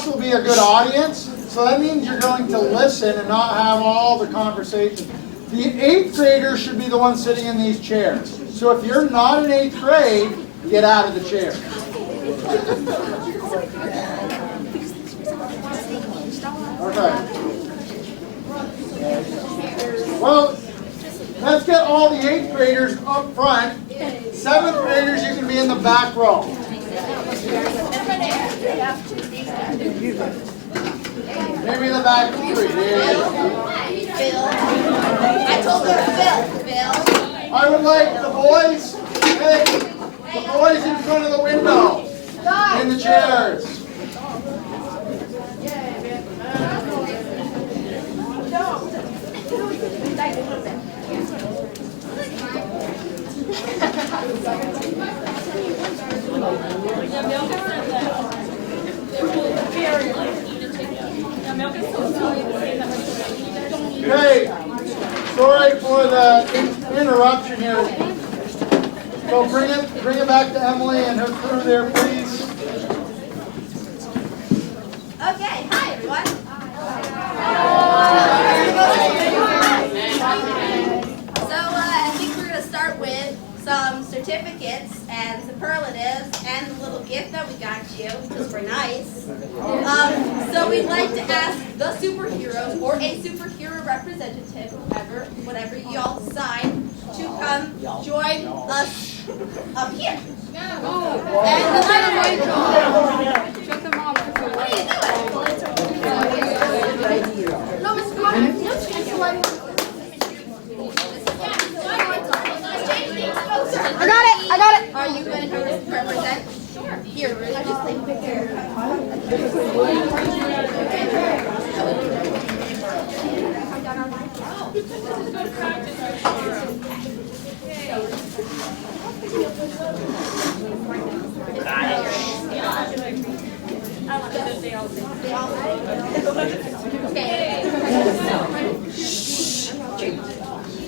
also be a good audience. So that means you're going to listen and not have all the conversation. The 8th graders should be the ones sitting in these chairs. So if you're not in 8th grade, get out of the chair. Okay. Well, let's get all the 8th graders up front. 7th graders, you can be in the back row. Maybe in the back 3. Bill. I told her Bill. I would like the boys, hey, the boys in front of the window, in the chairs. Okay, sorry for the interruption here. So bring it back to Emily and her crew there, please. Okay, hi everyone. So I think we're going to start with some certificates and superlatives and a little gift that we got you because we're nice. So we'd like to ask the superheroes or a superhero representative, whatever you all decide, to come join us up here. And what are you doing? No, Mr. I got it. Are you going to represent? Sure. Here, I just take a picture.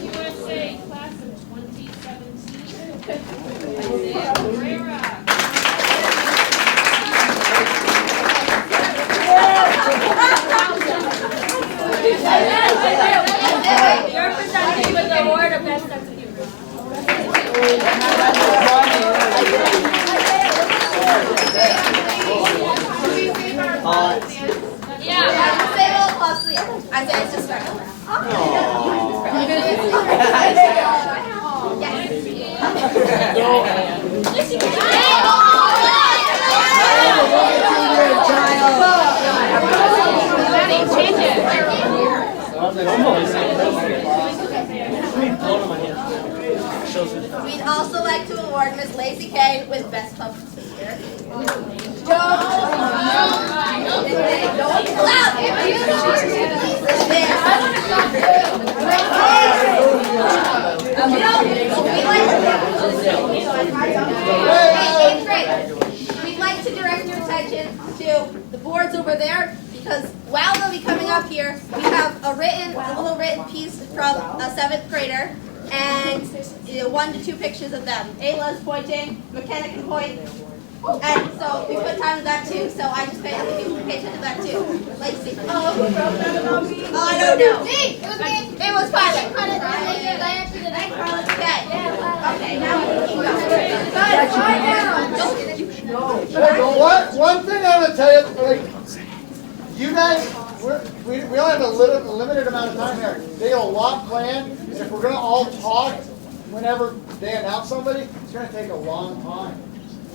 USA class of 2017. Isaiah Pereira. You're presented with the award of best sense of humor. Yeah. Say a little closely. Isaiah's just starting to laugh. We'd also like to award Miss Lacey Kane with Best Public Speaker. We'd like to direct your attention to the boards over there because while they'll be coming up here, we have a little written piece from a 7th grader and 1 to 2 pictures of them. Ayla's pointing, McKenna can point. And so we put time to that too, so I just pay other people to pay attention to that too. Lacey. Oh, who wrote that about me? Oh, I don't know. Me! It was me! It was Pilot. Okay, now we can keep going. One thing I want to tell you, like, you guys, we only have a limited amount of time here. They got a lot planned, and if we're going to all talk whenever they announce somebody, it's going to take a long time.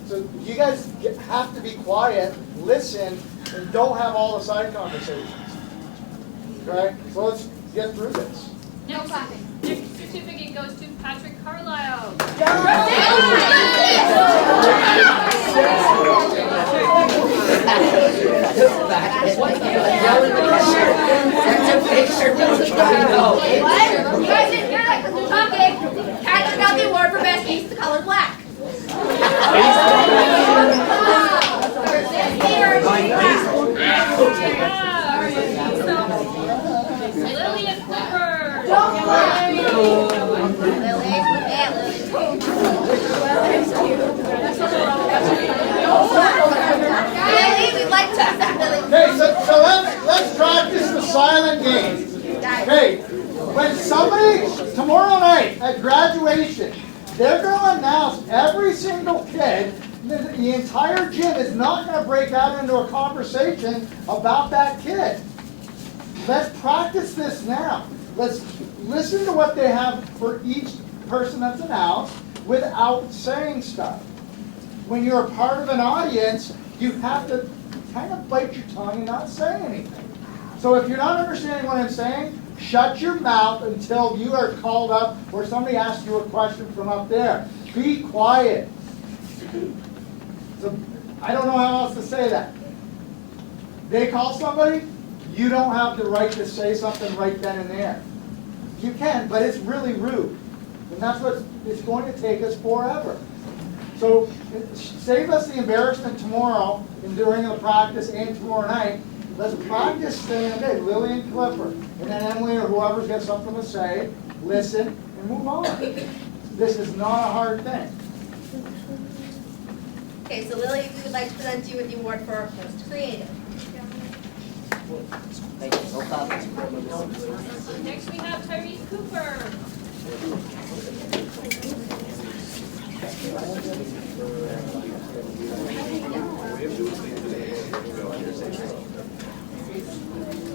So you guys have to be quiet, listen, and don't have all the side conversations. Okay? So let's get through this. No clapping. Next certificate goes to Patrick Carlisle. You guys didn't hear that because we're talking. Patrick got the award for Best Piece the color black. Lillian Flipper. Lily, we'd like to present Lily. silent games. Okay, when somebody, tomorrow night at graduation, they're going to announce every single kid, the entire gym is not going to break out into a conversation about that kid. Let's practice this now. Let's listen to what they have for each person that's announced without saying stuff. When you're a part of an audience, you have to kind of bite your tongue and not say anything. So if you're not understanding what I'm saying, shut your mouth until you are called up or somebody asks you a question from up there. Be quiet. So I don't know how else to say that. They call somebody, you don't have the right to say something right then and there. You can, but it's really rude. And that's what it's going to take us forever. So save us the embarrassment tomorrow and during the practice and tomorrow night. Let's practice saying, okay, Lily and Clifford, and then Emily or whoever's got something to say, listen and move on. This is not a hard thing. Okay, so Lily, we would like to present you with the award for most creative. Next we have Tyrese Cooper.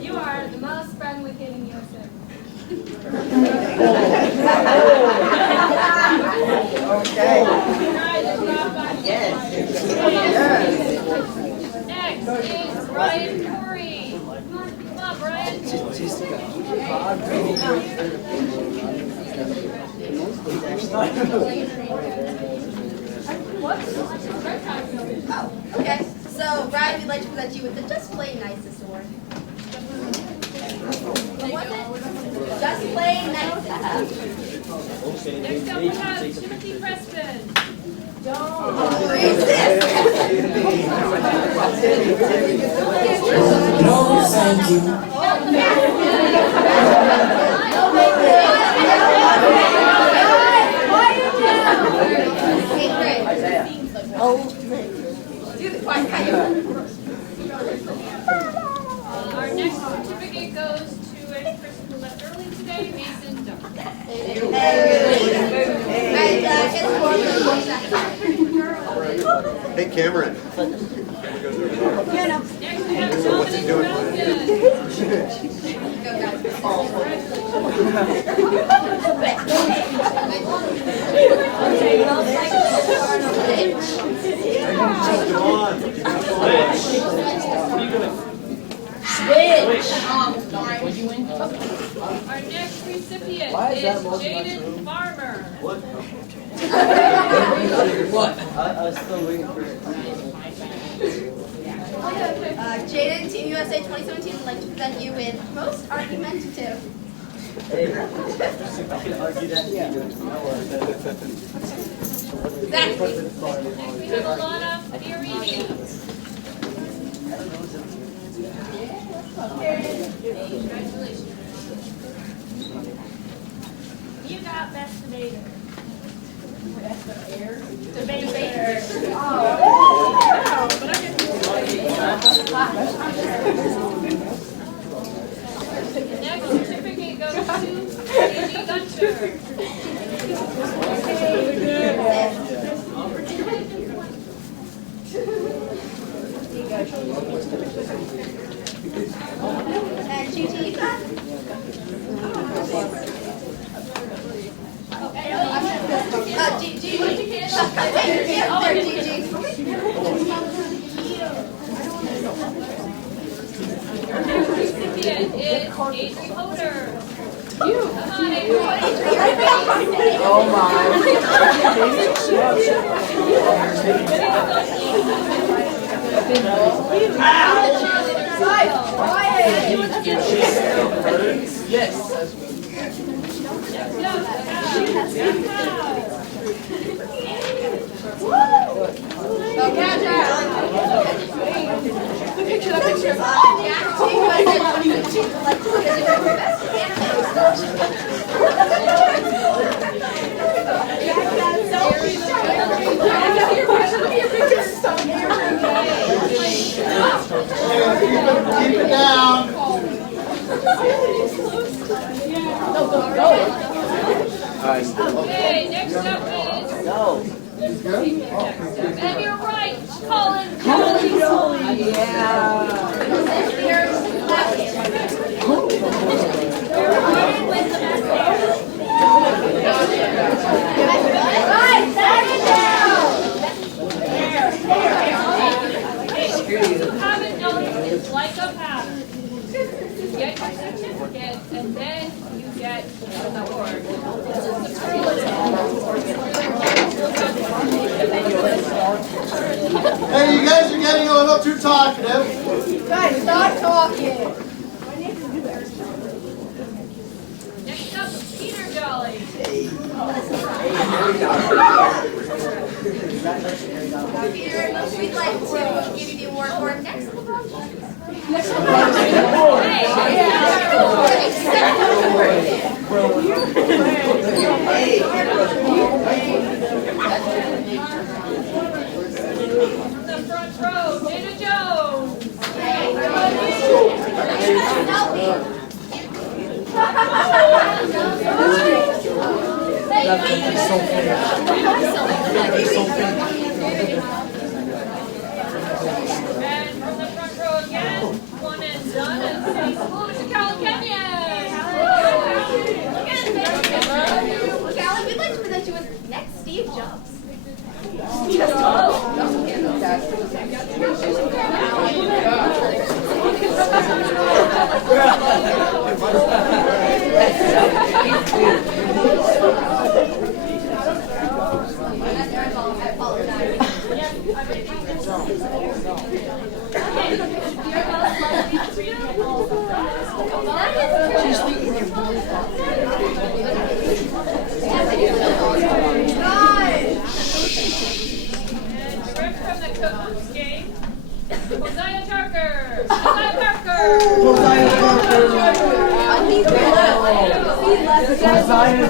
You are the most friendly kid in USA. Okay. Next is Brian Corey. Come on, Brian. Oh, okay. So, Brian, we'd like to present you with the Just Plain Nicest award. Just Plain Nicest. Next up we have Timothy Preston. Who is this? No, thank you. Eighth grade. Oh, Do the quiet coyote. Our next certificate goes to a person who left early today, Mason Duck. Hey, Cameron. Next we have Dominic Malkin. Our next recipient is Jaden Farmer. Jaden, Team USA 2017 would like to present you with most argumentative. Exactly. Next we have Alana Fiorini. Congratulations. You got best debater. Next certificate goes to Gigi Gunter. And Gigi, you got? Gigi. Wait, yeah, there, Gigi. Our next recipient is Adri Hoder. Come on, Adri. Keep it down. Okay, next up is. And you're right, Colin Kelly. Haven't noticed it's like a pattern. You get your certificate and then you get the award. Hey, you guys are getting a little too talkative. Guys, stop talking. Next up, Peter Jolly. Peter, we'd like to give you the award for next The front row, Dana Jones. And from the front row again, one and done, and city school to Cal Kenyon. Callie, we'd like to present you with next Steve Jobs. I apologize. And direct from the Caboose game, Hosea Parker. Hosea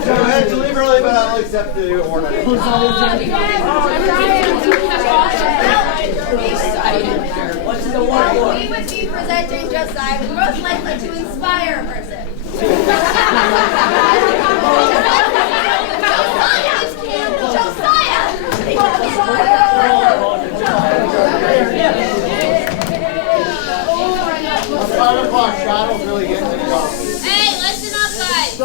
Go ahead to leave early, but I'll accept the award. We would be presenting Josiah, but most likely to inspire a person. The 5 o'clock shot was really getting things off. Hey, listen up, guys.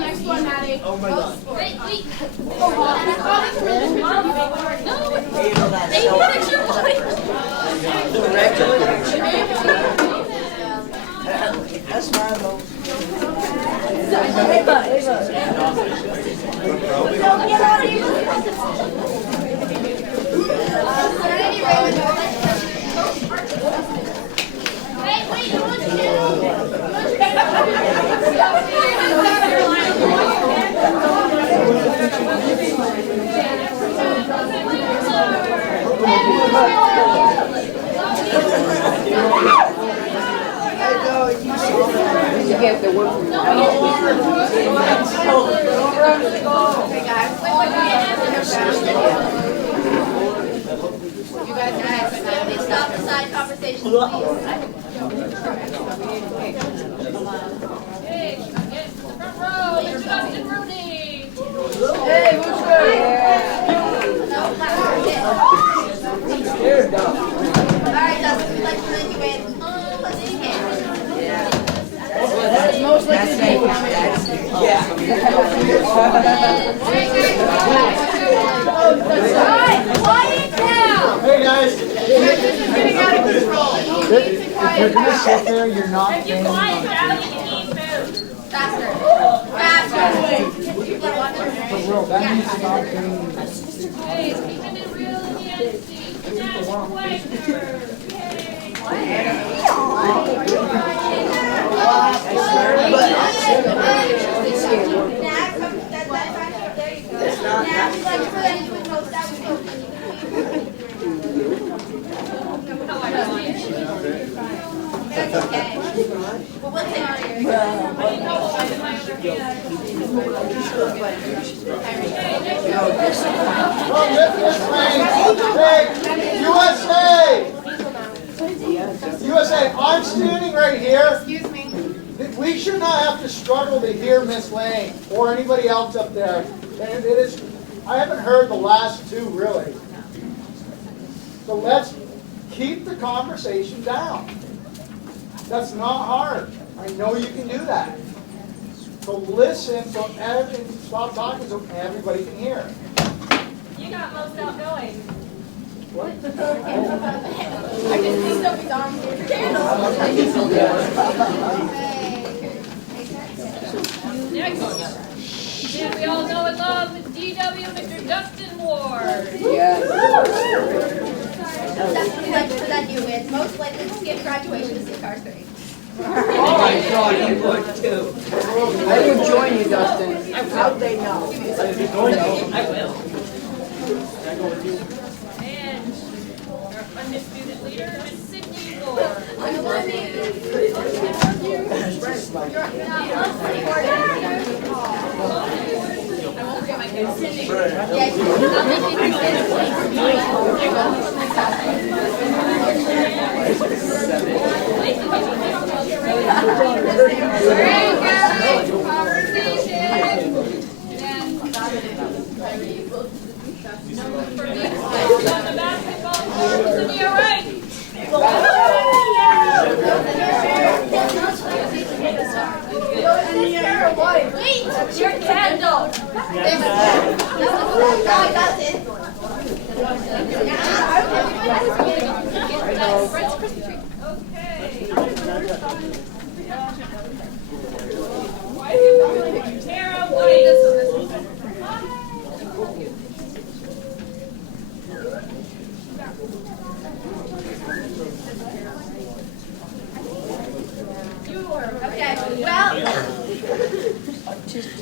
Next one, Maddie. Oh my God. Wait. That's my vote. You get the work from You guys can stop the side conversation, Hey, get to the front row, Mr. Dustin Rooney. Hey, what's good? All right, Dustin, we'd like to thank you with closing game. That's most likely. Quiet down. Hey guys, Getting out of control. if you're gonna sit there, you're not If you quiet down, you can eat food. Faster. Faster. People are watching. for real. That means stop doing. Hey, keeping it real in the NC. Nash Wagner. That's okay. But we'll take USA! say, I'm standing right here. Excuse me. We should not have to struggle to hear Miss Lane or anybody else up there. And it is, I haven't heard the last two really. So let's keep the conversation down. That's not hard. I know you can do that. So listen, so stop talking so everybody can hear. You got most outgoing. I can see Sophie's arm here. Candles. Next, and we all know and love DW Mr. Dustin Ward. Yes. That's what we like to present you with. Most likely to skip graduation to see Cars 3. I thought he would too. I would join you, Dustin. How'd they know? I will. And our undisputed leader, Miss Sydney Moore. I love On the basketball court, Sydney, all right? Wait, that's your candle. That's it. Okay. Tara White. Okay,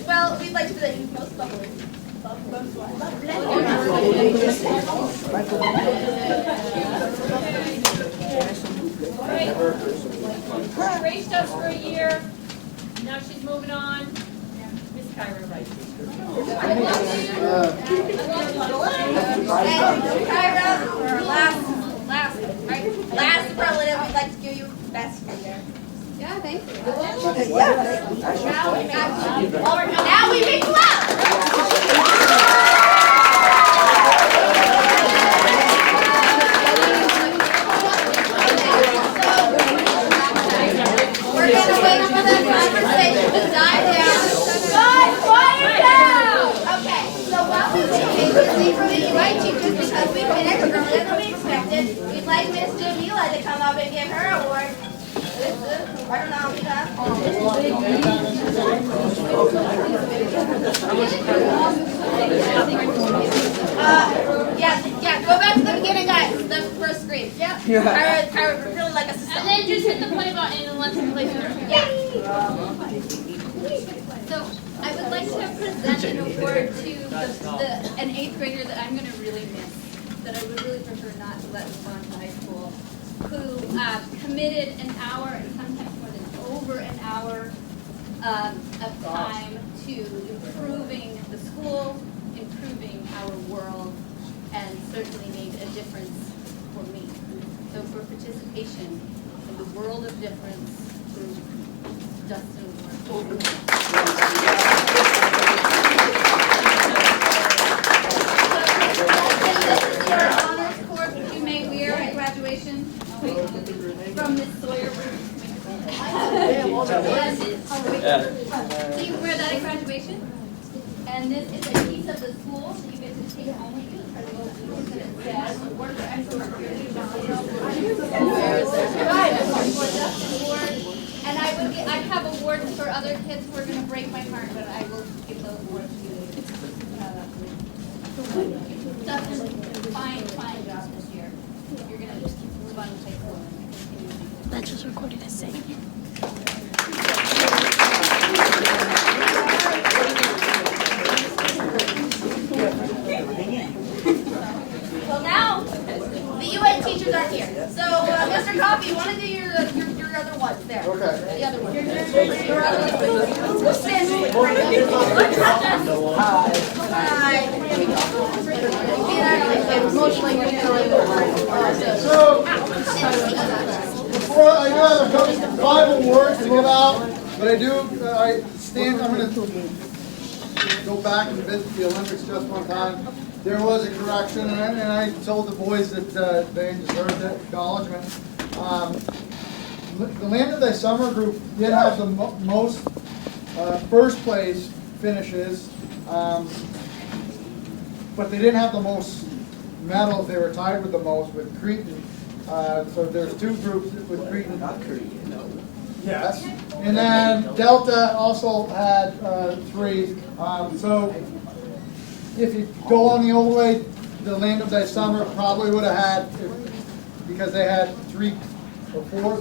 well, we'd like to present you most bubbly. Right. Raced us for a year. Now she's moving on. Miss Kyra Wright. And Kyra, for our last superlative, we'd like to give you best leader. Yeah, thanks. Now we make love. We're gonna wait for that conversation to die down. Guys, quiet down. Okay, so while we wait for the UI teachers, because we finished earlier than we expected, we'd like Miss Jamila to come up and give her award. I don't know, we got. Yeah, go back to the beginning, guys, the first screen. Yeah. Kyra would really like us to stop. And then just hit the play button and let's play through. Yeah. So I would like to present an award to an 8th grader that I'm going to really miss, that I would really prefer not to let move on to high school, who committed an hour and sometimes more than over an hour of time to improving the school, improving our world, and certainly made a difference for me. So for participation in the world of difference through Dustin Ward. This is your honors cord that you may wear at graduation from Miss Sawyer. Do you wear that at graduation? And this is a piece of the school that you get to take home with you. Award for excellent and I have awards for other kids who are going to break my heart, but I will give those awards to you. Dustin, fine job this year. You're going to just move on to high school. That's just recorded as saying it. Well, now the UN teachers are here. So, Mr. Coffee, you want to do your other ones there? Okay. The other ones. Your other ones. Stand right here. Hi. So, before, I do have a couple, 5 awards to give out, but I'm gonna go back and visit the Olympics just one time. There was a correction, and I told the boys that they deserved that acknowledgement. The Land of Thy Summer group did have the most first place finishes, but they didn't have the most medals. They were tied with the most with Cretan. So there's 2 groups with Cretan. Not Cretan. Yes. And then Delta also had 3. So if you go on the old way, the Land of Thy Summer probably would have had, because they had 3 or 4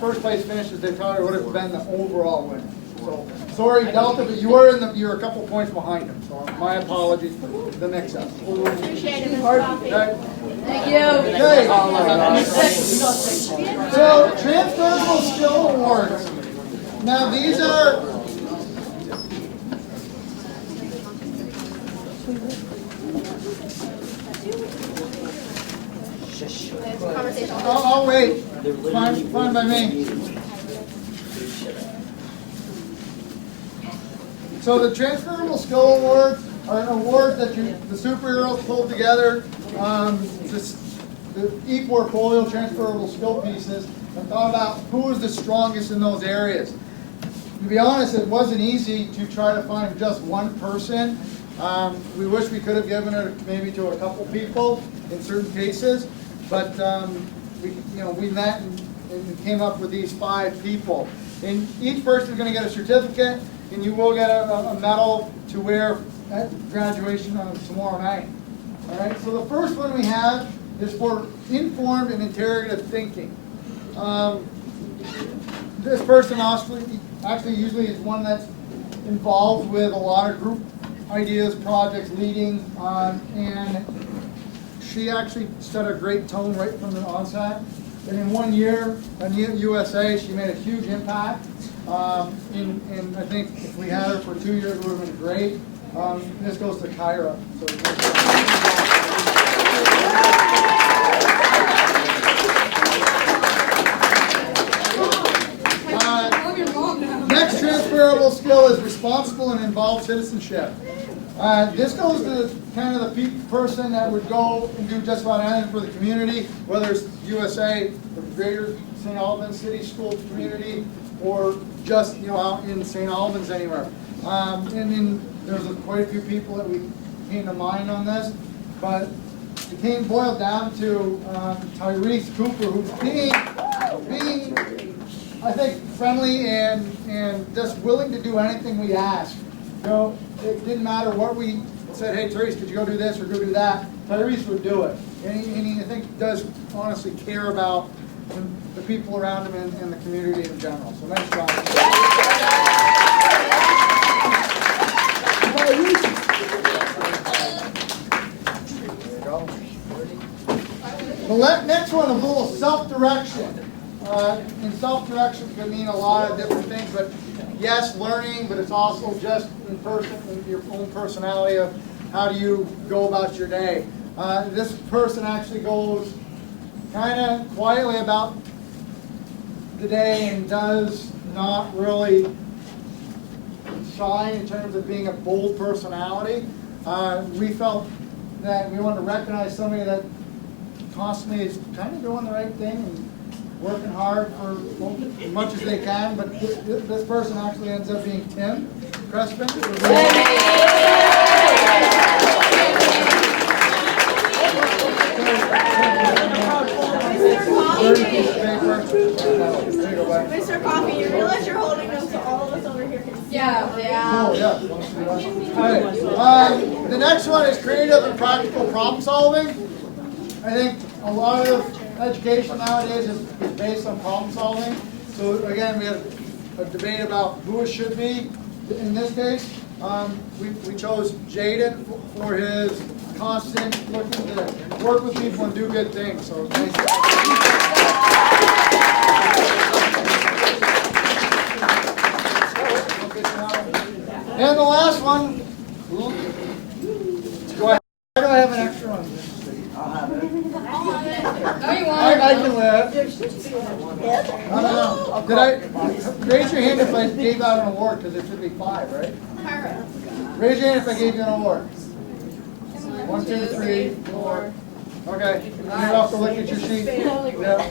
first place finishes, they probably would have been the overall winner. So sorry, Delta, but you were a couple points behind them. So my apologies for the mix-up. Appreciate it, Mr. Coffey. Okay. Thank you. Okay. So transferable skill awards. Now these are. I'll wait. Fine by me. So the transferable skill awards are awards that the superheroes pulled together, the e-portfolio transferable skill pieces, and thought about who was the strongest in those areas. To be honest, it wasn't easy to try to find just one person. We wish we could have given it maybe to a couple people in certain cases, but we met and came up with these 5 people. And each person is going to get a certificate, and you will get a medal to wear at graduation on tomorrow night. All right. So the first one we have is for informed and interrogative thinking. This person actually usually is one that's involved with a lot of group ideas, projects, leading, and she actually set a great tone right from the onset. And in 1 year in USA, she made a huge impact. And I think if we had her for 2 years, it would have been great. This goes to Kyra. Next transferable skill is responsible and involved citizenship. This goes to kind of the person that would go and do just about anything for the community, whether it's USA, the greater St. Albans City School community, or just out in St. Albans anywhere. And then there's quite a few people that we came to mind on this, but it boiled down to Tyrese Cooper, who's being I think friendly and just willing to do anything we ask. It didn't matter what we said, hey Tyrese, could you go do this or go do that? Tyrese would do it. And he I think does honestly care about the people around him and the community in general. So nice job. The next one, a little self-direction. And self-direction can mean a lot of different things, but yes, learning, but it's also just in your own personality of how do you go about your day. This person actually goes kind of quietly about the day and does not really shine in terms of being a bold personality. We felt that we wanted to recognize somebody that constantly is kind of doing the right thing and working hard for as much as they can, but this person actually ends up being Tim Crespin. Mr. Coffey, you realize you're holding them so all of us over here can see. Yeah. Oh, yeah. All right. The next one is creative and practical problem solving. I think a lot of education nowadays is based on problem solving. So again, we have a debate about who it should be. In this case, we chose Jaden for his constant looking to work with people and do good things. So nice job. And the last one, do I have an extra one? No, you won't. I can No. Did I, raise your hand if I gave out an award, because there should be 5, right? Raise your hand if I gave you an award. 1, 2, 3, 4. Okay, and you're off to look at your sheet. Yeah.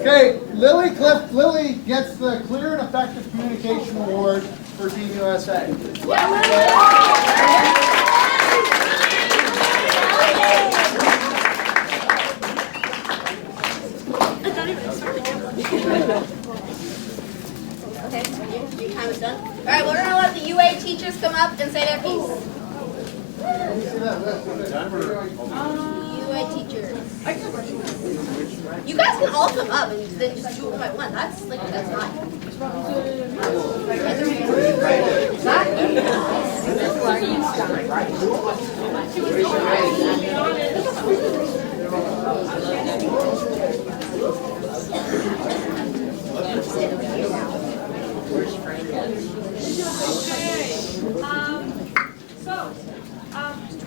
Okay, Lily gets the Clear and Effective Communication Award for Team USA. Okay, your time is done. All right, we're gonna let the UA teachers come up and say their piece. Let me see that list. UA teachers. You guys can all come up and then just do it one by one. That's fine.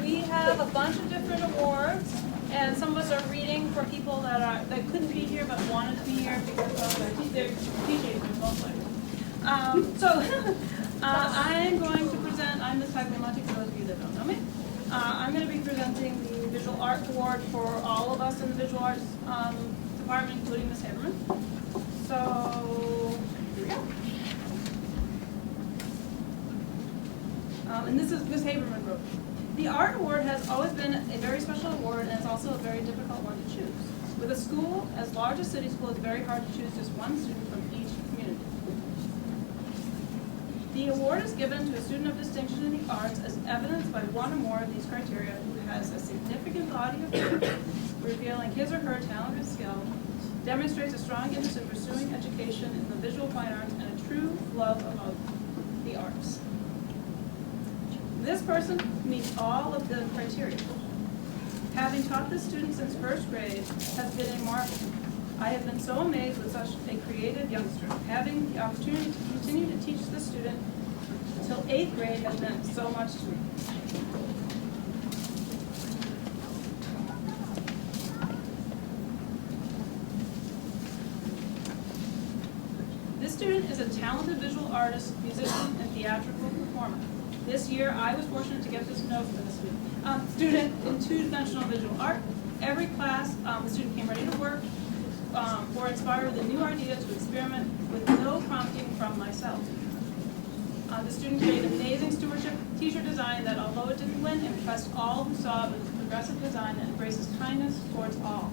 We have a bunch of different awards, and some of us are reading for people that couldn't be here but wanted to be here because of their teaching mostly. I'm going to present. I'm Ms. Tagliamonte for those of you that don't know me. I'm going to be presenting the Visual Art Award for all of us in the Visual Arts department, including Ms. Haberman. So here we go. And this is Ms. Haberman wrote. The Art Award has always been a very special award, and it's also a very difficult one to choose. With a school as large as City School, it's very hard to choose just one student from each community. The award is given to a student of distinction in the arts as evidenced by one or more of these criteria who has a significant body of work revealing his or her talent and skill, demonstrates a strong interest in pursuing education in the visual fine arts, and a true love of the arts. This person meets all of the criteria. Having taught this student since first grade has been a marvel. I have been so amazed with such a creative youngster. Having the opportunity to continue to teach this student until 8th grade has meant so much to me. This student is a talented visual artist, musician, and theatrical performer. This year, I was fortunate to get this note for the student in two-dimensional visual art. Every class, the student came ready to work or inspired with a new idea to experiment with no prompting from myself. The student created amazing stewardship t-shirt design that, although it didn't win, impressed all who saw it with its progressive design that embraces kindness towards all.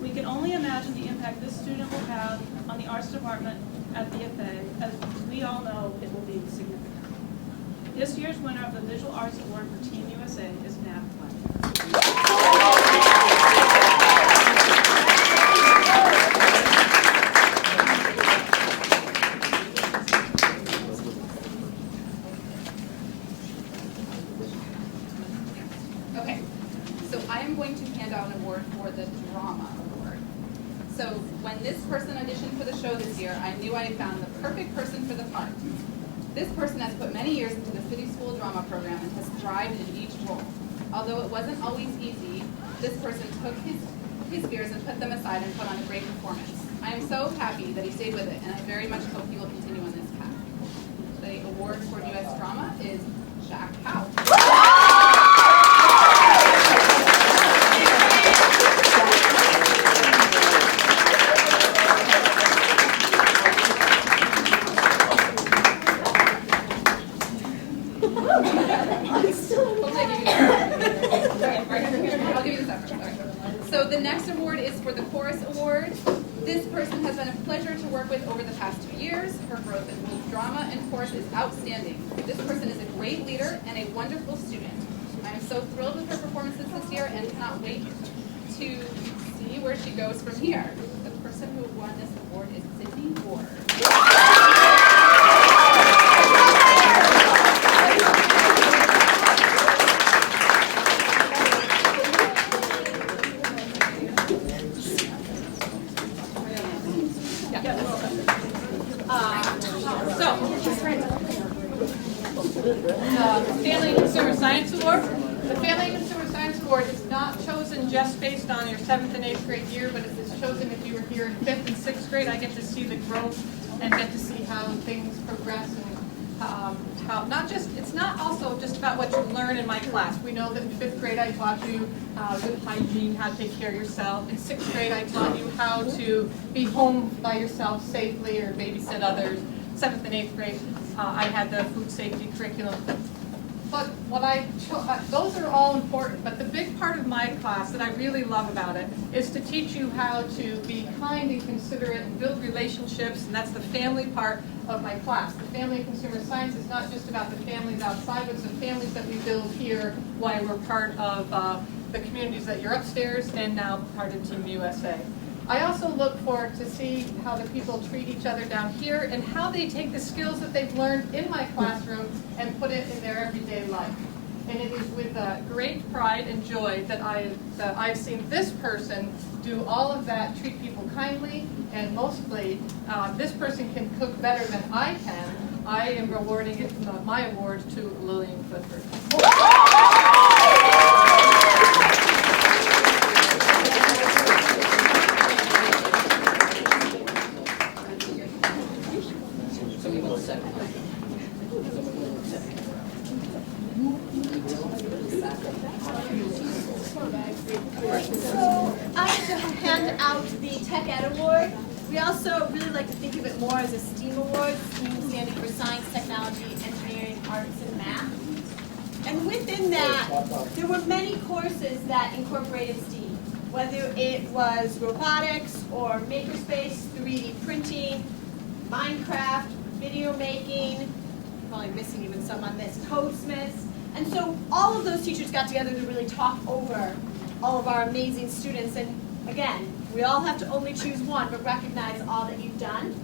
We can only imagine the impact this student will have on the arts department at VFA. As we all know, it will be significant. This year's winner of the Visual Arts Award for Team USA is Nat Okay, so I am going to hand out an award for the Drama Award. So when this person auditioned for the show this year, I knew I had found the perfect person for the part. This person has put many years into the City School drama program and has thrived in each role. Although it wasn't always easy, this person took his fears and put them aside and put on a great performance. I am so happy that he stayed with it, and I very much hope he will continue on this path. The award for U.S. Drama is Jack Howe. So the next award is for the Chorus Award. This person has been a pleasure to work with over the past 2 years. Her growth in both drama and chorus is outstanding. This person is a great leader and a wonderful student. I am so thrilled with her performances this year and cannot wait to see where she goes from here. The person who won this award is Sydney Ward. Family and Consumer Science Award. The Family and Consumer Science Award is not chosen chosen just based on your 7th and 8th grade year, but it's chosen if you were here in 5th and 6th grade. I get to see the growth and get to see how things progress and how not just, it's not also just about what you learn in my class. We know that in 5th grade I taught you good hygiene, how to take care of yourself. In 6th grade I taught you how to be home by yourself safely or babysit others. 7th and 8th grade I had the food safety curriculum. But what those are all important, but the big part of my class that I really love about it is to teach you how to be kind and considerate and build relationships, and that's the family part of my class. The Family and Consumer Science is not just about the families outside, but it's the families that we build here while we're part of the communities that you're upstairs and now part of Team USA. I also look for to see how the people treat each other down here and how they take the skills that they've learned in my classroom and put it in their everyday life. And it is with great pride and joy that I've seen this person do all of that, treat people kindly, and mostly this person can cook better than I can. I am awarding it, my award to Lillian Clifford. To hand out the Tech Ed Award. We also really like to think of it more as a STEAM award, STEAM standing for Science, Technology, Engineering, Arts, and Math. And within that, there were many courses that incorporated STEAM, whether it was robotics or makerspace, 3D printing, Minecraft, video making, probably missing even some on this, Codesmiths. And so all of those teachers got together to really talk over all of our amazing students. And again, we all have to only choose one, but recognize all that you've done.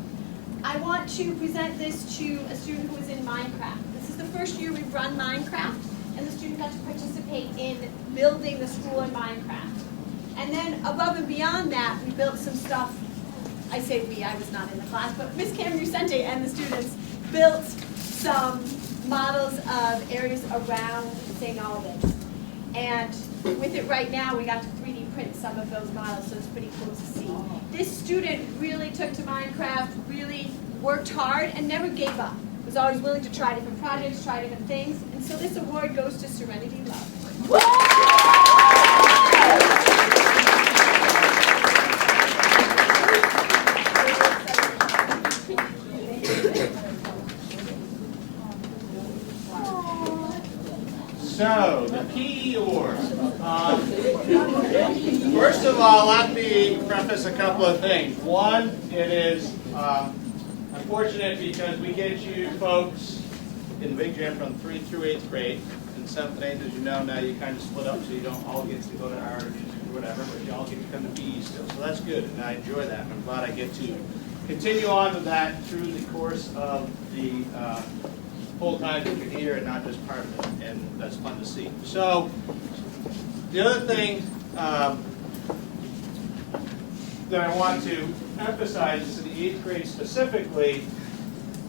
I want to present this to a student who is in Minecraft. This is the first year we've run Minecraft, and the student got to participate in building the school in Minecraft. And then above and beyond that, we built some stuff. I say we, I was not in the class, but Ms. Cameron Ucente and the students built some models of areas around St. Albans. And with it right now, we got to 3D print some of those models, so it's pretty cool to see. This student really took to Minecraft, really worked hard, and never gave up. Was always willing to try different projects, try different things, and so this award goes to Serenity Love. So, the PE Awards. First of all, let me preface a couple of things. One, it is unfortunate because we get you folks in the big gym from 3rd through 8th grade. In 7th and 8th, as you know, now you kind of split up so you don't all get to go to art or music or whatever, but you all get to come to PE still. So that's good, and I enjoy that, and I'm glad I get to continue on with that through the course of the full time that you're here and not just part of it, and that's fun to see. So, the other thing that I want to emphasize is in the 8th grade specifically,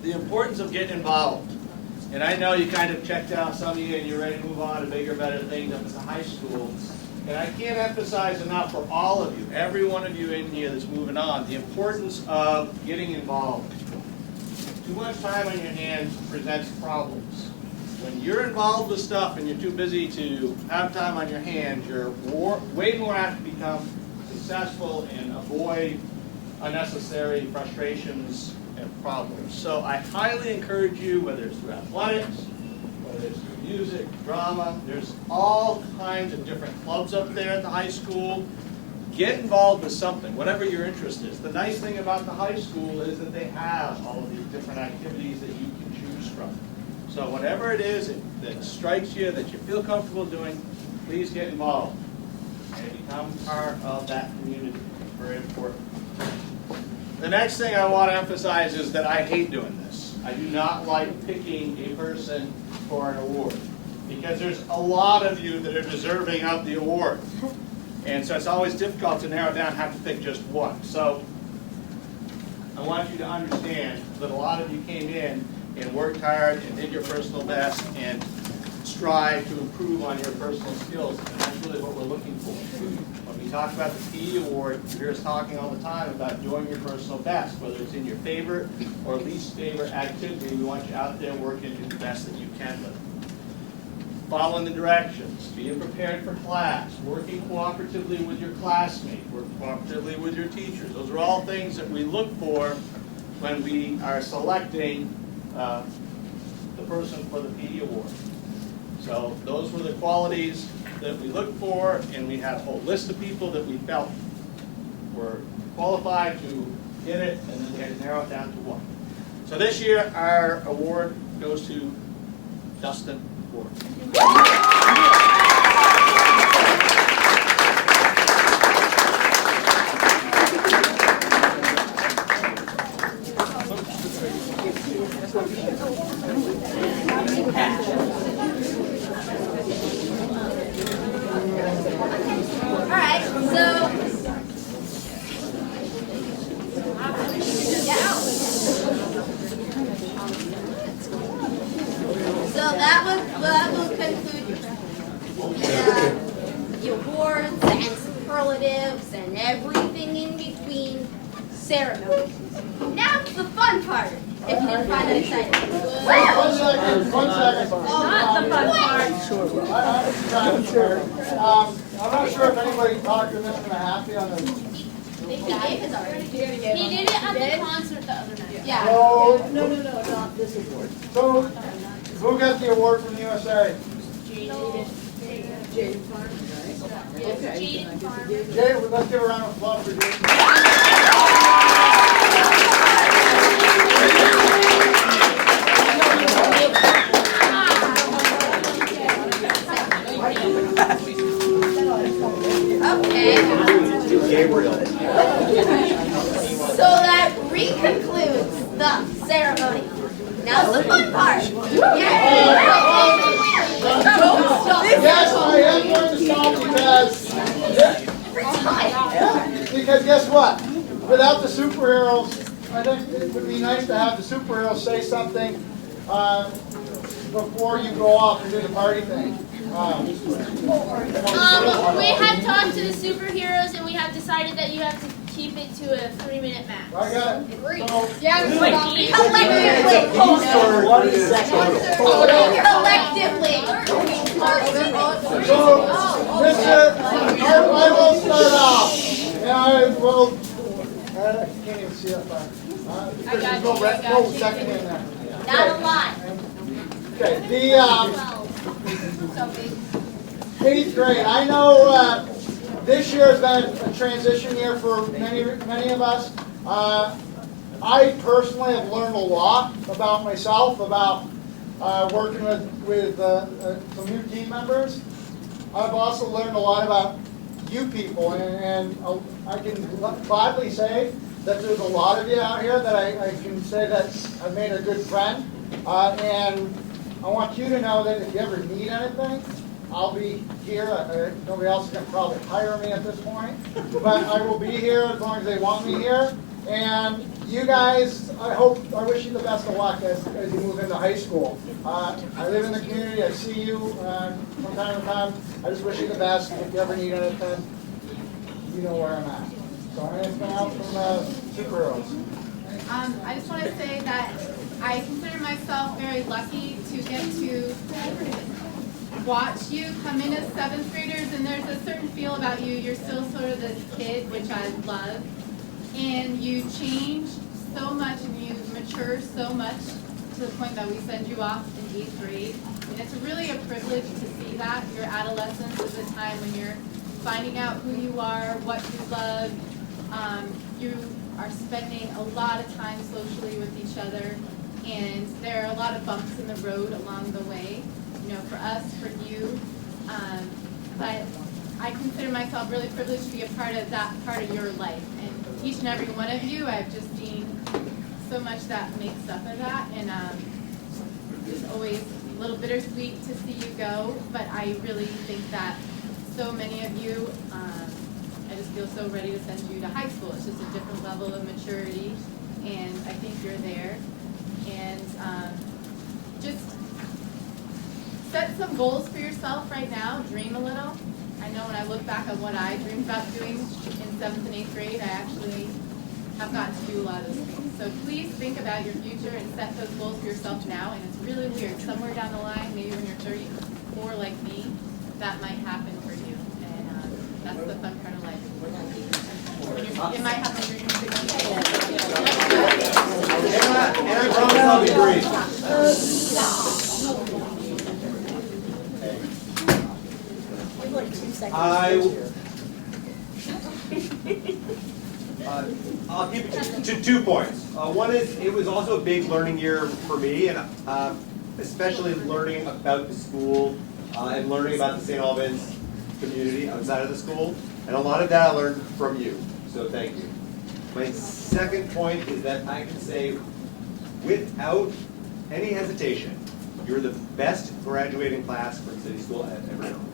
the importance of getting involved. And I know you kind of checked out, some of you, and you're ready to move on to bigger, better things up at the high school. And I can't emphasize enough for all of you, every one of you in here that's moving on, the importance of getting involved. Too much time on your hands presents problems. When you're involved with stuff and you're too busy to have time on your hands, you're way more apt to become successful and avoid unnecessary frustrations and problems. So I highly encourage you, whether it's through athletics, whether it's through music, drama, there's all kinds of different clubs up there at the high school. Get involved with something, whatever your interest is. The nice thing about the high school is that they have all of these different activities that you can choose from. So whatever it is that strikes you, that you feel comfortable doing, please get involved and become part of that community. Very important. The next thing I want to emphasize is that I hate doing this. I do not like picking a person for an award because there's a lot of you that are deserving of the award. And so it's always difficult to narrow down, have to pick just one. So I want you to understand that a lot of you came in and worked hard and did your personal best and strive to improve on your personal skills, and that's really what we're looking for. When we talk about the PE award, you hear us talking all the time about doing your personal best, whether it's in your favorite or least favorite activity. We want you out there working to do the best that you can with it. Following the directions, being prepared for class, working cooperatively with your classmates, working cooperatively with your teachers. Those are all things that we look for when we are selecting the person for the PE award. So those were the qualities that we looked for, and we had a whole list of people that we felt were qualified to get it, and then we had to narrow it down to one. So this year, our award goes to Dustin Ward. Alright, so that will conclude the awards and superlatives and everything in between ceremony. Now the fun part, if you didn't find it exciting. One second. Not the fun part. I'm not sure if anybody talked to Mr. Mahaffey on the. He gave his already. He did it at the concert the other night. Yeah. No, not this award. So, who got the award from the USA? Jaden Farmer. Jay, let's give a round of applause for Jay. Okay. So that concludes the ceremony. Now the fun part. Yes, I am going to stop because guess what? Without the superheroes, I think it would be nice to have the superheroes say something before you go off and do the party thing. We have talked to the superheroes and we have decided that you have to keep it to a 3-minute max. I got it. So, Collectively. So, I will start off, and I will, I can't even see that far. There's no second in there. Not a lot. Okay, the, 8th grade, I know, this year has been a transition year for many of us. I personally have learned a lot about myself, about working with some new team members. I've also learned a lot about you people, and I can gladly say that there's a lot of you out here that I can say that I've made a good friend. And I want you to know that if you ever need anything, I'll be here. Nobody else is going to probably hire me at this point, but I will be here as long as they want me here. And you guys, I wish you the best of luck as you move into high school. I live in the community. I see you from time to time. I just wish you the best. If you ever need anything, you know where I'm at. So anything else from superheroes? I just want to say that I consider myself very lucky to get to watch you come in as 7th graders, and there's a certain feel about you. You're still sort of this kid, which I love, and you change so much and you mature so much to the point that we send you off in 8th grade. And it's really a privilege to see that. Your adolescence is a time when you're finding out who you are, what you love. You are spending a lot of time socially with each other, and there are a lot of bumps in the road along the way, you know, for us, for you. But I consider myself really privileged to be a part of that part of your life. And each and every one of you, I've just seen so much that makes up of that, and it's always a little bittersweet to see you go, but I really think that so many of you, I just feel so ready to send you to high school. It's just a different level of maturity, and I think you're there. And just set some goals for yourself right now, dream a little. I know when I look back on what I dreamed about doing in 7th and 8th grade, I actually have gotten to do a lot of those things. So please think about your future and set those goals for yourself now. And it's really weird. Somewhere down the line, maybe when you're 34 like me, that might happen for you. And that's the fun part of life. It might happen for you. And I promise I'll be brief. I'll keep it to 2 points. One is it was also a big learning year for me, and especially learning about the school and learning about the St. Albans community outside of the school. And a lot of that I learned from you, so thank you. My second point is that I can say without any hesitation, you're the best graduating class from City School I've ever known.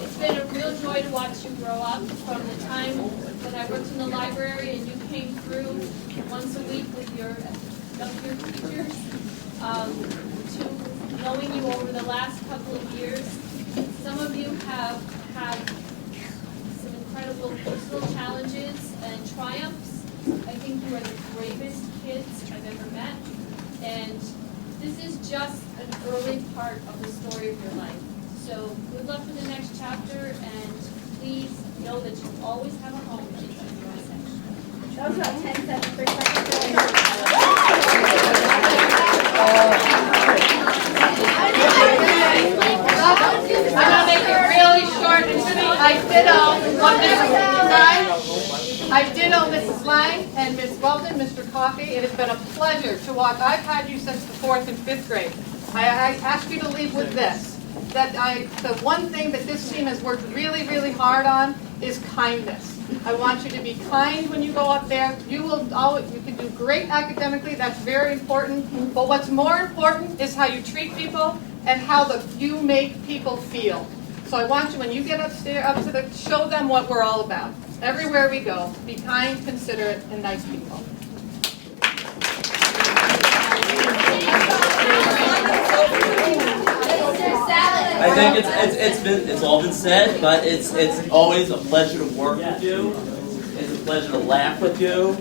It's been a real joy to watch you grow up from the time that I worked in the library and you came through once a week with your teachers, to knowing you over the last couple of years. Some of you have had some incredible personal challenges and triumphs. I think you are the bravest kids I've ever met. And this is just an early part of the story of your life. So good luck with the next chapter, and please know that you always have a home in the section. That was about 10 seconds, 30 seconds. I'm gonna make it really short and sweet. I ditto Mrs. Lang and Ms. Weldon, Mr. Coffey. It has been a pleasure to watch. I've had you since the 4th and 5th grade. I ask you to leave with this. The one thing that this team has worked really, really hard on is kindness. I want you to be kind when you go up there. You can do great academically, that's very important. But what's more important is how you treat people and how you make people feel. So I want you, when you get upstairs, show them what we're all about. Everywhere we go, be kind, considerate, and nice people. I think it's all been said, but it's always a pleasure to work with you. It's a pleasure to laugh with you.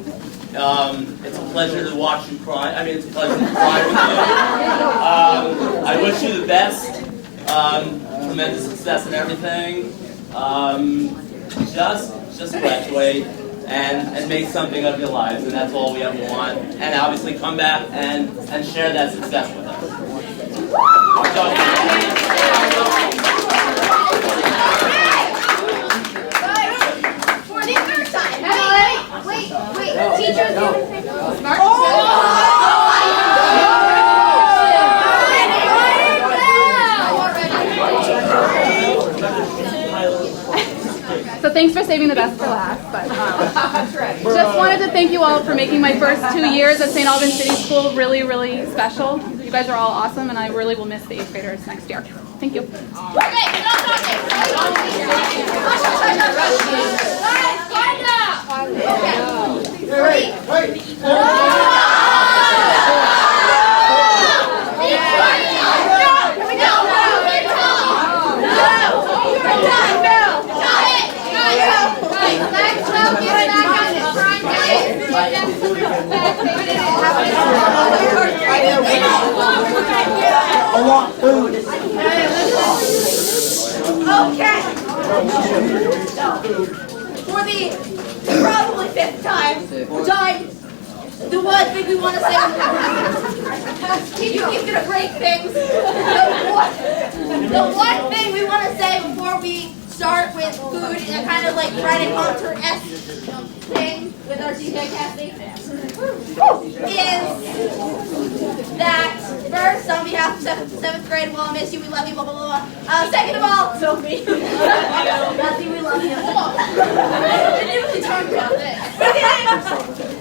It's a pleasure to watch you cry. I mean, it's a pleasure to cry with you. I wish you the best. Tremendous success in everything. Just graduate and make something of your lives, and that's all we ever want. And obviously come back and share that success with us. For the third time. Wait. Teachers, So thanks for saving the best for last. But just wanted to thank you all for making my first 2 years at St. Albans City School really, really special. You guys are all awesome, and I really will miss the 8th graders next year. Thank you. I want food. Okay. For the probably 5th time, the one thing we want to say, you're going to break things. The one thing we want to say before we start with food and kind of like try to concert-esque thing with our DJ Cassie is that first, on behalf of seventh grade, we'll all miss you, we love you, blah, blah, blah, blah. Second of all, Sophie. Matthew, we love you. I knew we talked about this.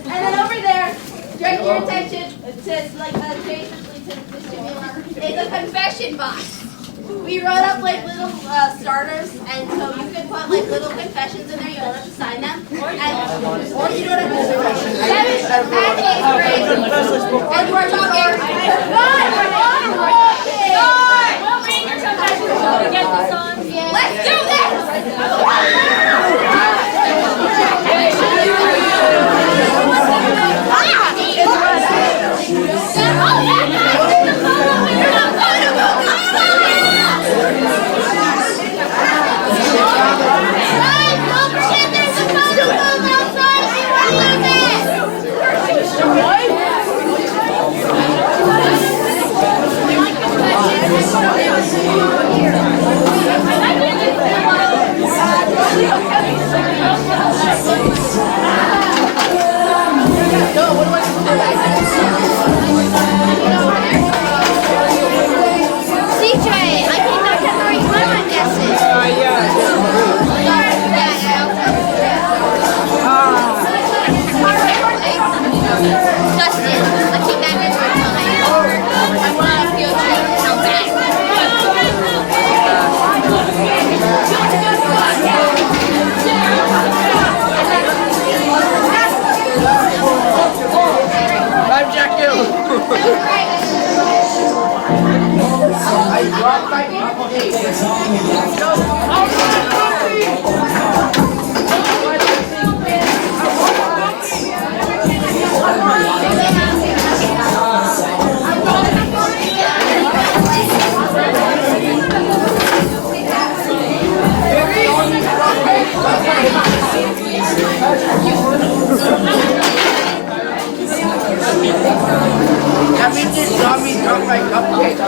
And then over there, direct your attention to, like, adjacently to Mr. Miller, is a confession box. We wrote up like little starters, and so you can put like little confessions in there. You don't have to sign them, or you don't have to. 7th and 8th grade, and we're talking. God, we're on a roll. We'll bring your confessions when we get this on. Let's do this. CJ, I came back at the right time, I'm guessing. Justin, I came back at the right time. I want a field trip and I'm back. I'm Jack Hill. I dropped my That means you saw me drop my cupcake.